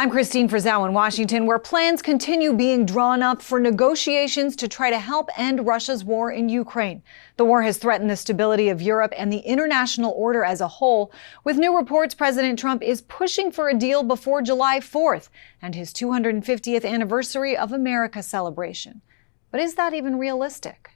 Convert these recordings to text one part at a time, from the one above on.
I'm Christine Frizzau in Washington, where plans continue being drawn up for negotiations to try to help end Russia's war in Ukraine. The war has threatened the stability of Europe and the international order as a whole. With new reports, President Trump is pushing for a deal before July 4th and his 250th anniversary of America celebration. But is that even realistic?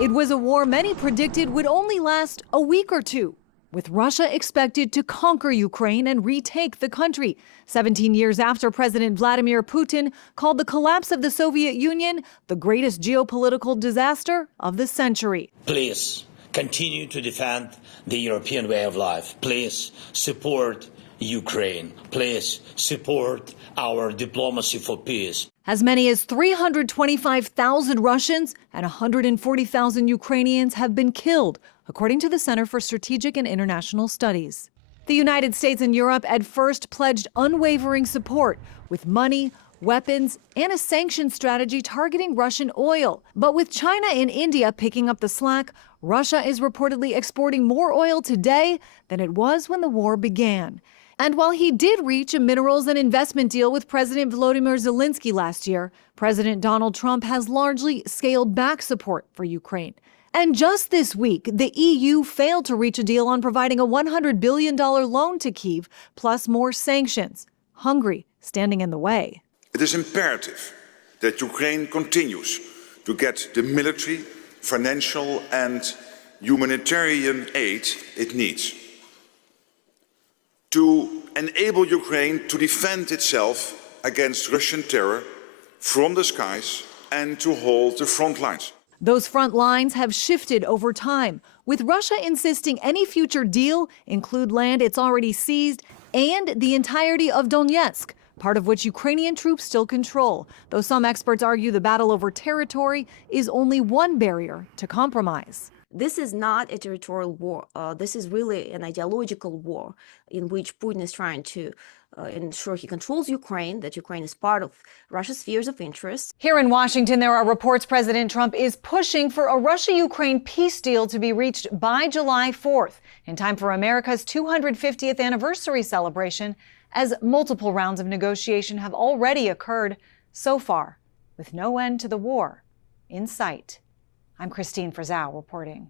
It was a war many predicted would only last a week or two, with Russia expected to conquer Ukraine and retake the country, 17 years after President Vladimir Putin called the collapse of the Soviet Union the greatest geopolitical disaster of the century. Please continue to defend the European way of life. Please support Ukraine. Please support our diplomacy for peace. As many as 325,000 Russians and 140,000 Ukrainians have been killed, according to the Center for Strategic and International Studies. The United States and Europe at first pledged unwavering support with money, weapons, and a sanctions strategy targeting Russian oil. But with China and India picking up the slack, Russia is reportedly exporting more oil today than it was when the war began. And while he did reach a minerals and investment deal with President Volodymyr Zelenskyy last year, President Donald Trump has largely scaled back support for Ukraine. And just this week, the EU failed to reach a deal on providing a $100 billion loan to Kyiv, plus more sanctions. Hungary standing in the way. It is imperative that Ukraine continues to get the military, financial and humanitarian aid it needs to enable Ukraine to defend itself against Russian terror from the skies and to hold the front lines. Those front lines have shifted over time, with Russia insisting any future deal include land it's already seized and the entirety of Donetsk, part of which Ukrainian troops still control, though some experts argue the battle over territory is only one barrier to compromise. This is not a territorial war. This is really an ideological war in which Putin is trying to ensure he controls Ukraine, that Ukraine is part of Russia's spheres of interest. Here in Washington, there are reports President Trump is pushing for a Russia-Ukraine peace deal to be reached by July 4th, in time for America's 250th anniversary celebration, as multiple rounds of negotiation have already occurred so far, with no end to the war in sight. I'm Christine Frizzau reporting.